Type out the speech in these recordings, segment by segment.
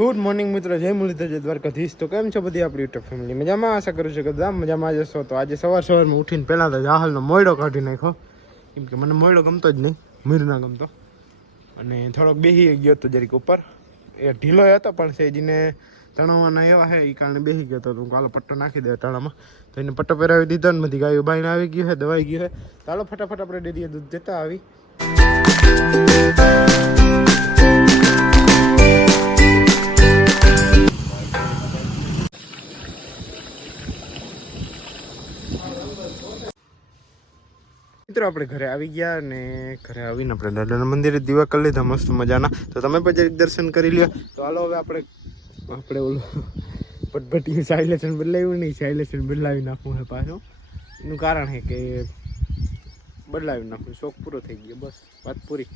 Good morning મિત્રો, જય મુરલીધર, જય દ્વારકાધીશ. તો કેમ છો બધી આપણી યુટ્યુબ ફેમિલી મજામાં? આશા કરું છું કે બધા મજામાં જશો તો આજે સવાર સવારમાં ઉઠીને પહેલાં તો જાહલનો મોયડો કાઢી નાખ્યો. કેમ કે મને મોયડો ગમતો જ નહીં મીર ના ગમતો. અને થોડોક બેસી ગયો હતો જરીક ઉપર. એ ઢીલો હતો, પણ સેજીને તણાવવાના એવા છે એ કારણે બેસી ગયો હતો. હું કાલો પટ્ટો નાખી દે તણામાં તો એને પટ્ટો પહેરાવી દીધો ને બધી ગાયો બાઈને આવી ગયું છે દવાઈ ગયું છે ચાલો ફટાફટ આપણે ડેરીએ દૂધ જતા આવી. મિત્રો આપણે ઘરે આવી ગયા અને ઘરે આવીને આપણે દાદાના મંદિરે દીવા કરી લીધા મસ્ત મજાના તો તમે પણ જરીક દર્શન કરી લ્યો તો હાલો હવે આપણે આપણે ઓલું પટપટી સાયલેશન બદલાવ્યું નહીં સાયલેશન બદલાવી નાખવું છે પાછું એનું કારણ છે કે બદલાવી નાખવું શોખ પૂરો થઈ ગયો બસ વાત પૂરી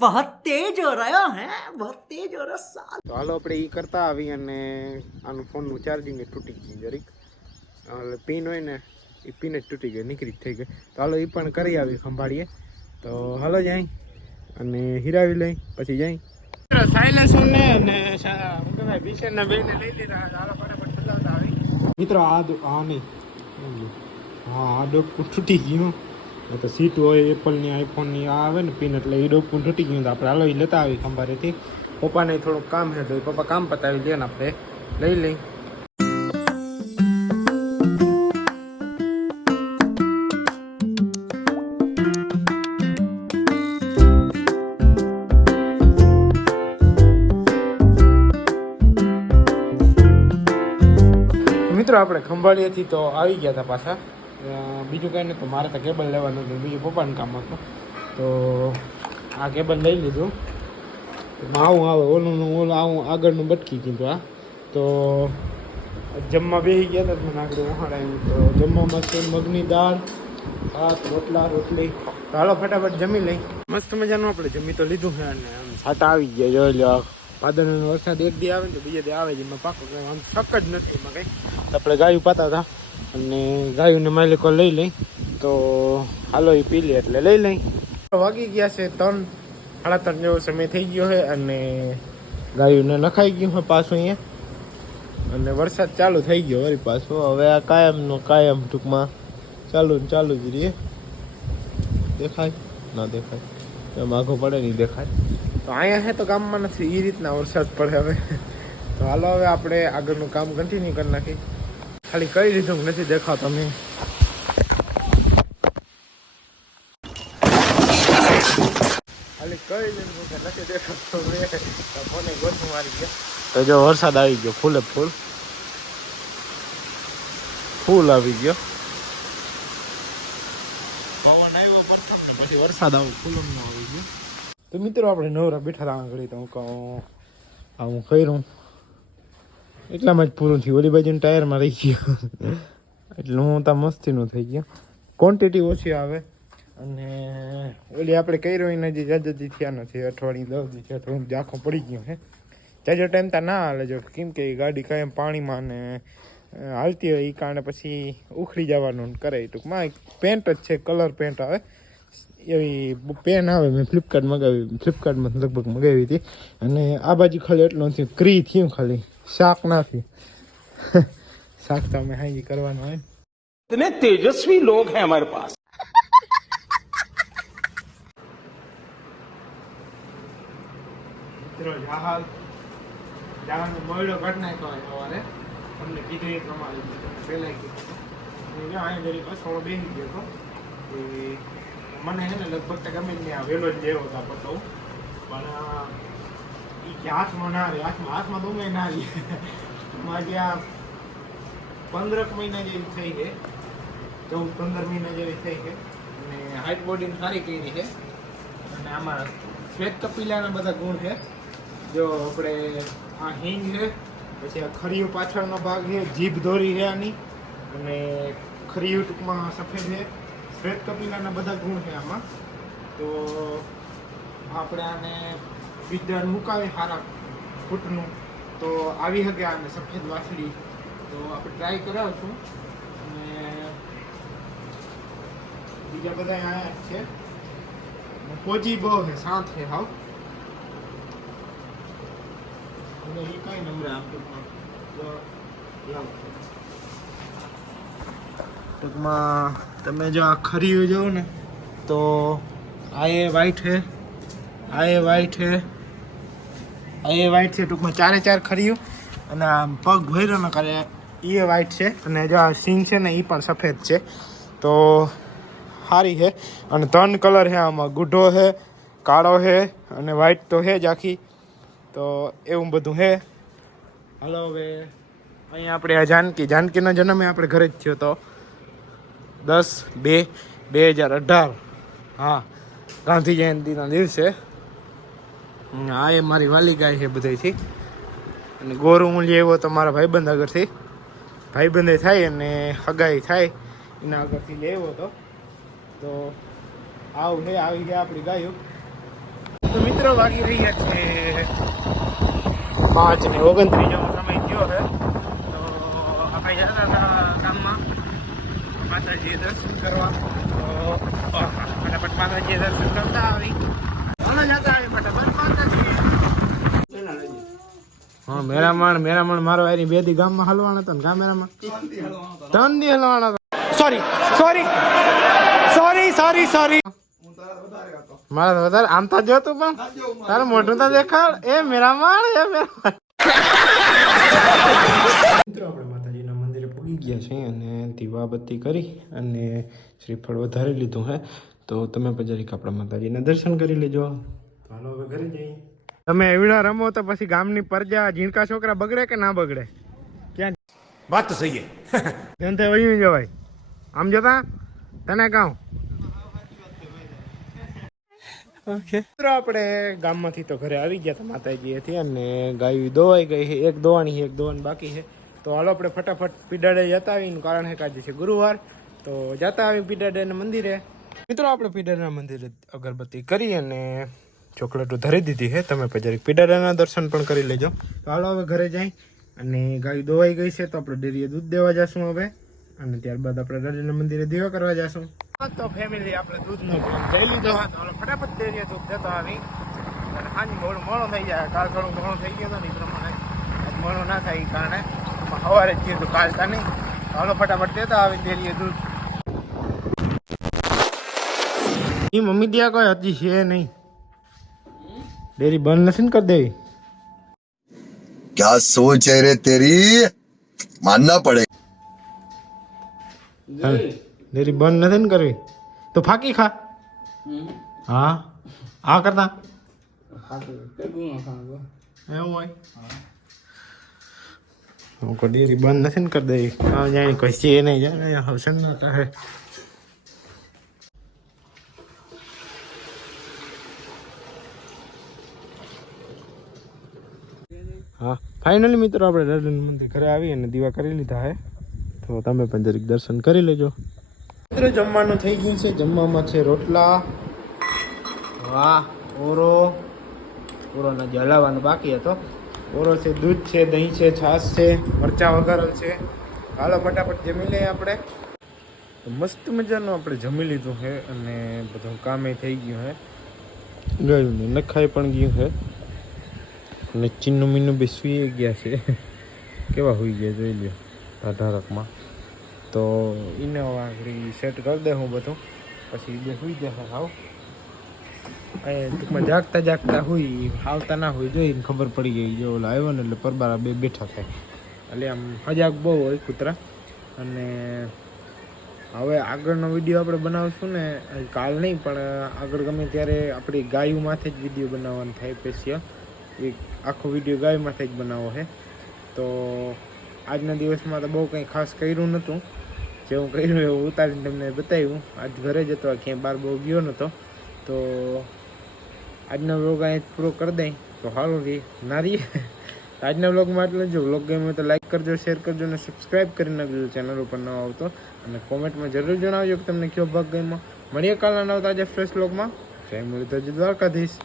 बहुत तेज हो रहा है बहुत तेज हो रहा साल તો હાલો આપણે એ કરતા આવી અને આનું ફોનનું ચાર્જિંગ તૂટી ગયું જરીક એટલે પિન હોય ને એ પિન જ તૂટી ગઈ નીકળી થઈ ગઈ. તો હાલો એ પણ કરી આવી સંભાળીએ. તો હાલો જાય. અને હિરાવી લઈ પછી જાય. સાયલેન્સર ને અને ભીષણ ના બેને લઈ લીધા. હાલો ફટાફટ બદલાવતા આવી. મિત્રો આ આ નહીં. હા આ ડોકું તૂટી ગયું. એ તો સીટ હોય એપલની આઈફોનની આ આવે ને પિન એટલે એ ડોકું તૂટી ગયું. તો આપણે હાલો એ લેતા આવી ખંભારેથી પપ્પાને થોડુંક કામ છે તો પપ્પા કામ પતાવી દે ને આપણે. લઈ લઈ. મિત્રો, આપણે ખંભાળીએથી તો આવી ગયા હતા પાછા. બીજું કંઈ નહીં તો મારે તો કેબલ લેવાનું હતું. બીજું પપ્પાનું કામ હતું. તો આ કેબલ લઈ લીધું. આવું આવે ઓલું ઓલું આવું આગળનું બટકી કીધું આ તો જમવા બેસી ગયા હતા મને આગળ વહાડાયું તો જમવામાં છે મગની દાળ, ભાત, રોટલા, રોટલી. હાલો, ફટાફટ જમી લઈ. મસ્ત મજાનું આપણે જમી તો લીધું છે અને સાટા આવી ગયા, જોઈ લો. ભાદરનો વરસાદ એક દી આવે ને તો બીજા દી આવે એમાં પાકો આમ શક જ નથી એમાં કંઈ. આપણે ગાયું પાતા હતા અને ગાયુંને માલિકો લઈ લઈ તો હાલો એ પી લે એટલે લઈ લઈ. વાગી ગયા છે ત્રણ સાડા ત્રણ જેવો સમય થઈ ગયો છે અને ગાયુંને નખાઈ ગયું છે પાછું અહીંયા. અને વરસાદ ચાલુ થઈ ગયો વળી પાછો. હવે આ કાયમનો કાયમ ટૂંકમાં ચાલુ ને ચાલુ જ રહીએ. દેખાય? ના દેખાય. એમ આઘો પડે નહીં દેખાય. તો અહીંયા છે તો ગામમાં નથી એ રીતના વરસાદ પડે હવે. તો હાલો હવે આપણે આગળનું કામ કન્ટિન્યુ કરી નાખી ખાલી કઈ લીધું નથી દેખાવ તમે ખાલી કઈ લીધું કે નથી દેખાતો ફોને ગોઠું મારી ગયા તો જો વરસાદ આવી ગયો ફૂલે ફૂલ. ફૂલ આવી ગયો. પવન આવ્યો પછી વરસાદ આવ્યો ફૂલમ નો આવી ગયો. તો મિત્રો, આપણે નવરા બેઠા હતા ઘડી તો હું કહું, આ હું કર્યું. એટલામાં જ પૂરું થયું. ઓલી બાજુનું ટાયરમાં રહી ગયો. એટલે હું ત્યાં મસ્તીનું થઈ ગયો. ક્વોન્ટિટી ઓછી આવે. અને ઓલી આપણે કર્યો એના જે જાજતી થયા નથી અઠવાડિયું દસ દી થયા, થોડુંક ઝાંખું પડી ગયું હે. જાજો ટાઈમ ત્યાં ના હાલે જો. કેમ કે ગાડી કાયમ પાણીમાં ને હાલતી હોય એ કારણે પછી ઉખડી જવાનું કરે ટૂંકમાં. પેન્ટ જ છે, કલર પેન્ટ આવે. એવી પેન આવે મેં ફ્લિપકાર્ટ મગાવી ફ્લિપકાર્ટમાં લગભગ મગાવી હતી અને આ બાજુ ખાલી એટલું થયું ક્રી થયું ખાલી શાક ના થયું શાક તો અમે હાઈ કરવાનું હોય इतने तेजस्वी लोग हैं हमारे पास મિત્રો જહાલ જહાલનો મોયડો કાઢ નાખ્યો હોય સવારે તમને કીધું એ પ્રમાણે તમને પહેલાં કીધું અને જો અહીંયા જરીક અસોળો બેસી ગયો હતો એ મને છે ને લગભગ તો ગમે ત્યાં આવેલો જ લેવો હતા પતો. પણ એ કે હાથમાં ના રહે, હાથમાં હાથમાં તો મેં ના રહી આ પંદરક મહિના જેવી થઈ છે. ચૌદ, પંદર મહિના જેવી થઈ છે. અને હાઈટ બોડી સારી કરી છે. અને આમાં શ્વેત કપિલાના બધા ગુણ છે. જો આપણે આ હિંગ છે, પછી આ ખરીયું પાછળનો ભાગ છે, જીભ દોરી છે આની. અને ખરીયું ટૂંકમાં સફેદ છે. શ્વેત કપિલાના બધા ગુણ છે આમાં. તો આપણે આને વિદ્યાન મુકાવી સારા ફૂટનું. તો આવી શકે આને સફેદ વાસળી. તો આપણે ટ્રાય કરાવશું. અને બીજા બધા આયા છે. ફોજી બહુ છે શાંત છે, હાવ. અને એ કઈ નંબર લાવો. ટૂંકમાં તમે જો આ ખરી જોવો ને, તો આ એ વ્હાઈટ છે, આ એ વ્હાઈટ છે, આ એ વ્હાઈટ છે, ટૂંકમાં ચારે ચાર ખરીયું અને આ પગ ભર્યો ન કરે એ વ્હાઈટ છે, અને જો આ સીન છે ને એ પણ સફેદ છે. તો સારી છે, અને ત્રણ કલર છે આમાં, ગુઢો છે, કાળો છે, અને વ્હાઈટ તો છે જ આખી. તો એવું બધું છે. હાલો હવે, અહીંયા આપણે આ જાનકી, જાનકીનો જન્મ આપણે ઘરે જ થયો તો. દસ, બે બે હજાર અઢાર. હા, ગાંધી જયંતિના દિવસે. હા એ મારી વાલી ગાય છે બધાથી અને ગોરું એવો તો મારા ભાઈબંધ આગળથી. ભાઈબંધે થાય અને હગાઈ થાય, એના આગળથી લેવો તો. તો આવું છે, આવી ગયા આપણી ગાયો. તો મિત્રો વાગી રહ્યા છે પાંચ ને ઓગણત્રીસ જેવો સમય થયો છે. તો આપણે જતા હતા ગામમાં. માતાજીએ દર્શન કરવા. તો ફટાફટ માતાજીએ દર્શન કરતા આવી. હાલો જતા આવી ફટાફટ માતાજી હા, મેરામણ મેરામણ મારો એની બે દી ગામમાં હલવાના હતા ને ગામ મેરામણ? ત્રણ દી હલવાના હતા. Sorry sorry sorry sorry sorry મારા વધારે આમ તો જોતું પણ તારું મોઢું તો દેખાડ. એ મેરામણ એ મેરામણ. પૂગી ગયા છે અને દીવાબત્તી કરી અને શ્રીફળ વધારી લીધું હે. તો તમે પછી આપણા માતાજીના દર્શન કરી લેજો. હાલો હવે ઘરે જઈએ. તમે એવડા રમો તો પછી ગામની પરજા ઝીણકા છોકરા બગડે કે ના બગડે? ક્યાં? વાત તો સહી જનતે વયું જવાય. આમ જોતા? તને કહું? ઓકે. આપણે ગામમાંથી તો ઘરે આવી ગયા હતા માતાજીએથી અને ગાયું દોવાઈ ગઈ છે એક દોવાની એક દોવાની બાકી છે તો હાલો આપણે ફટાફટ પીડાડે જતા આવીને કારણ કે આજે છે ગુરુવાર તો જતા આવી પીડાડેના મંદિરે. મિત્રો આપણે પીડાડાના મંદિરે અગરબત્તી કરી અને ચોકલેટો ધરી દીધી છે. તમે પછી પીડાડાના દર્શન પણ કરી લેજો. તો હાલો હવે ઘરે જઈ અને ગાય દોવાઈ ગઈ છે તો આપણે ડેરીએ દૂધ દેવા જશું હવે. અને ત્યારબાદ આપણે રાજાના મંદિરે દીવા કરવા જશું. તો ફેમિલી આપણે દૂધનો બ્લોક જઈ લીધો હા. તો હાલો ફટાફટ ડેરીએ દૂધ દેતો આવી અને સાંજ મોડું મોડો થઈ જાય. કાલ ઘણું મોડો થઈ ગયો હતો ને એ પ્રમાણે. મોડો ના થાય એ કારણે. સવારે જ કીધું કાલતા નહીં હાલો ફટાફટ દેતા આવી દેરીએ દૂધ એ મમ્મી ત્યાં કોઈ હજી છે નહીં ડેરી બંધ નથી ને કરી દેવી ક્યાં સોચ હે રે તેરી માનના પડે ડેરી બંધ નથી ને કરવી તો ફાકી ખા હા આ કરતા એવું હોય ડેરી બંધ નથી ને કરી દેવી હા જાણે કોઈ છે નહીં જાણે હવે સન્નાટા હે હા ફાઇનલી મિત્રો આપણે દર્શન મંદિર ઘરે આવી અને દીવા કરી લીધા હે. તો તમે પણ જરીક દર્શન કરી લેજો. મિત્રો, જમવાનું થઈ ગયું છે. જમવામાં છે રોટલા. વાહ, ઓરો. ઓરોના જે હલાવવાનો બાકી હતો. ઓરો છે, દૂધ છે, દહીં છે, છાશ છે, મરચા વઘારેલ છે. હાલો, ફટાફટ જમી લઈએ આપણે. મસ્ત મજાનું આપણે જમી લીધું છે અને બધું કામે થઈ ગયું છે ગયું નખાઈ પણ ગયું છે અને ચીનું મીનું બી સૂઈ ગયા છે. કેવા હોઈ ગયા જોઈ લ્યો ધાધારકમાં તો એને આગળ સેટ કરી દે હું બધું. પછી બે સુઈ જશે હાવ. ટૂંકમાં જાગતા જાગતા હોય આવતા ના હોય જોઈને ખબર પડી ગઈ જો ઓલા આવ્યો ને એટલે પરબારા બે બેઠા થાય. એટલે આમ હજાક બહુ હોય કૂતરા. અને હવે આગળનો વીડિયો આપણે બનાવશું ને કાલ નહીં, પણ આગળ ગમે ત્યારે આપણી ગાયું માથે જ વીડિયો બનાવવાનો થાય સ્પેશિયલ એક આખો વીડિયો ગાય માથે જ બનાવવો છે તો આજના દિવસમાં તો બહુ કંઈ ખાસ કર્યું નહોતું. જે હું કર્યું એવું ઉતારીને તમને બતાવ્યું. આજ ઘરે જ હતો, ક્યાંય બહાર બહુ ગયો નહોતો. તો આજનો વ્લોગ અહીં પૂરો કરી દઈ. તો સારું રે નારી આજના વ્લોગમાં આટલું જો. વ્લોગ ગમ્યો તો લાઈક કરજો શેર કરજો અને સબસ્ક્રાઈબ કરી નાખજો ચેનલ ઉપર ન આવતો. અને કોમેન્ટમાં જરૂર જણાવજો કે તમને કયો ભાગ ગમ્યો. મળીએ કાલના નવ તાજા ફ્રેશ વ્લોગમાં જય મુરલીધર દ્વારકાધીશ.